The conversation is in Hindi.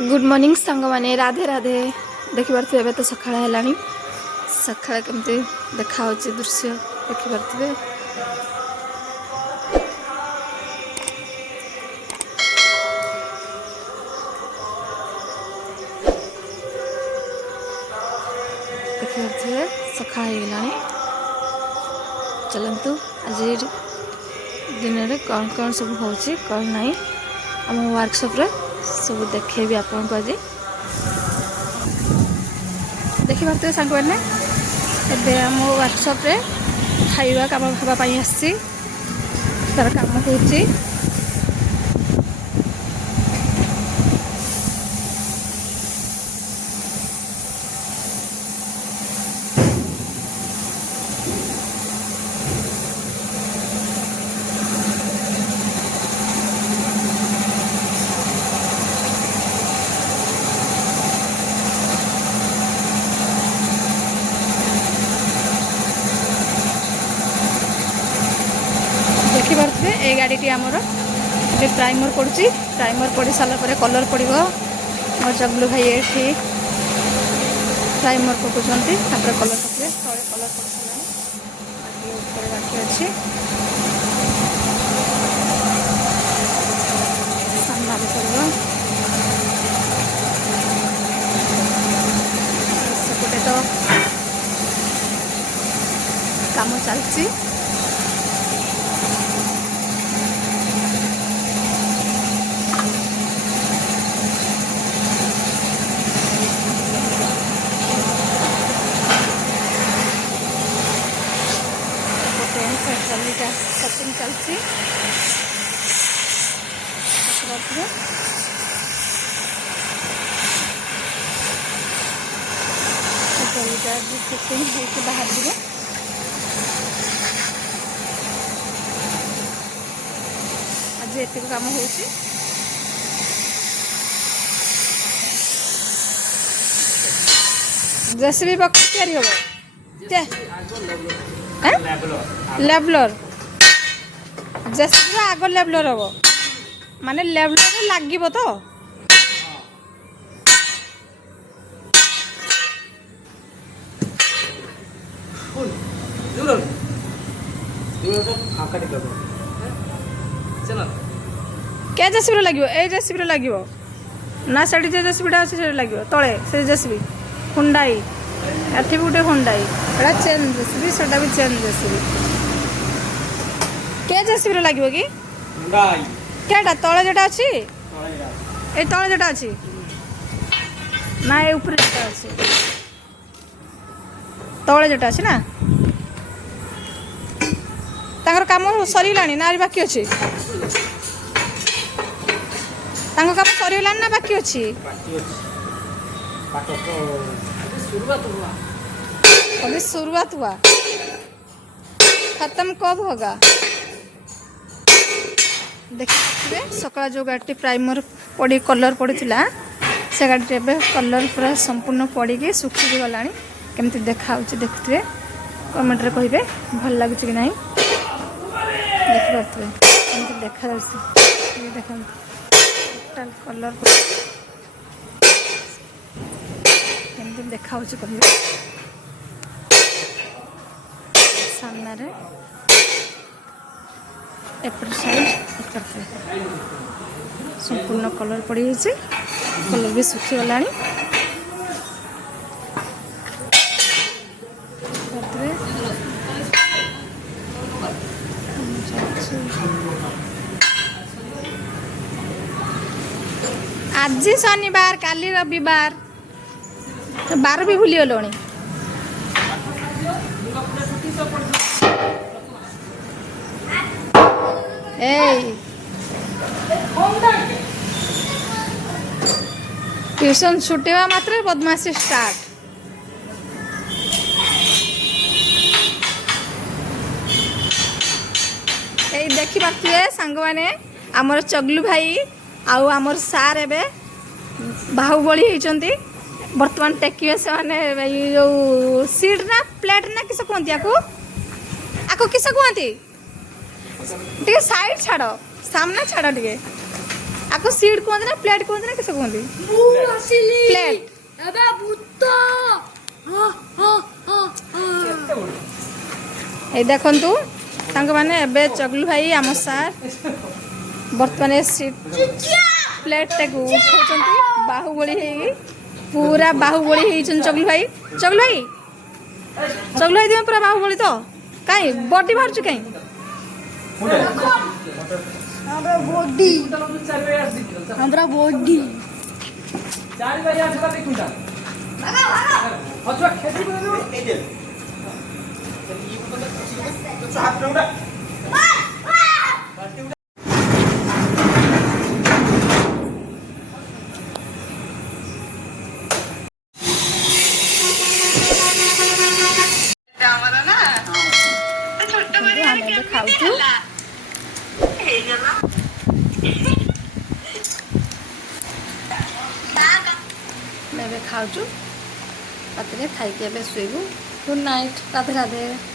गुड मॉर्निंग सांग माने राधे राधे देखिपारे एवं तो सकाळ है सकाळ केमती देखा दृश्य देखिपारे देखिपारे सकाळ है चलतु आज दिन में कौन कौन सब हो कौन ना आम वर्कशॉप रे सब देखेबी आपन को आज देखि पारते सांग मैंने एबे आम वर्कशॉप रे खाइबा काम खावाई आसी तार काम होची देखिपे ये गाड़ी आमर ये प्राइमर पड़ी प्राइमर पड़ सारापर कलर पड़ मोर जगलू भाई ये प्राइमर पकाउं कलर पकड़े तले कलर पड़ सारा बाकी अच्छी सामने पड़ो सेपटे तो काम चलती सेटिंग चलती फिटिंग होकर बाहर जीव आज एत कम हो जेसीबी बक्स तैयारी हम लेवलर जेसीबी आग लेवलर हम माने लेवलर लगे तो क्या जेसीबी लगे ए जेसीबी लगे ना से जेसीबी अच्छे लगे तले से जेसीबी हुंडाई एठी गोटे हुंडाई चेन जेसीबी सेटा भी चेन जेसीबी क्या जेसीबी लगे कि क्या तले जोटा अच्छी ए तले जोटा अच्छी ना ये ऊपर जोटा अच्छी तले जोटा अच्छी ना तांकर काम सरीगलानी ना बाकी अच्छी तांकर काम सरीगलानी ना बाकी अच्छी अभी शुरुआत हुआ खत्म कब होगा देखिए सकाळ जो गाड़ी प्राइमर पड़ी कलर पड़ा से गाड़ी एवं कलर पूरा संपूर्ण पड़ी सुखी गला केमती देखा देखुए कमेंट रे कहे भल लगुच कि ना देखिए केमती देखा देखा टोटाल कलर केमती देखा कहे सामने एपट साइड संपूर्ण कलर पड़ी कलर भी सुखी गला आज शनिवार काली रविवार बार भी भूली गलुणी ट्यूशन छुटेवा मात्र बदमाशी स्टार्ट ये देखी पारे सांग मैंने आमर चगलू भाई आउ आमर सार एबे बाहुबली होती बर्तमान टेकिए से माने जो सीट ना प्लेट ना किस कहती आको किस कहती टे साइड छाड़ सामना छाड़ टे आपको सीट कहते ना प्लेट कहते ना किस कहते प्लेट ये देखंतु तांको माने एबे चगलू भाई आम सार बर्तमान सीट प्लेट टाक उठाउछंती बाहुबली हेगी पूरा बाहुबली हेइछन चगलू भाई तुम पूरा बाहुबली तो काई बॉडी बाहर काई हमरा बॉडी खाऊ रात खाई शुबू गुड नाइट राधे राधे।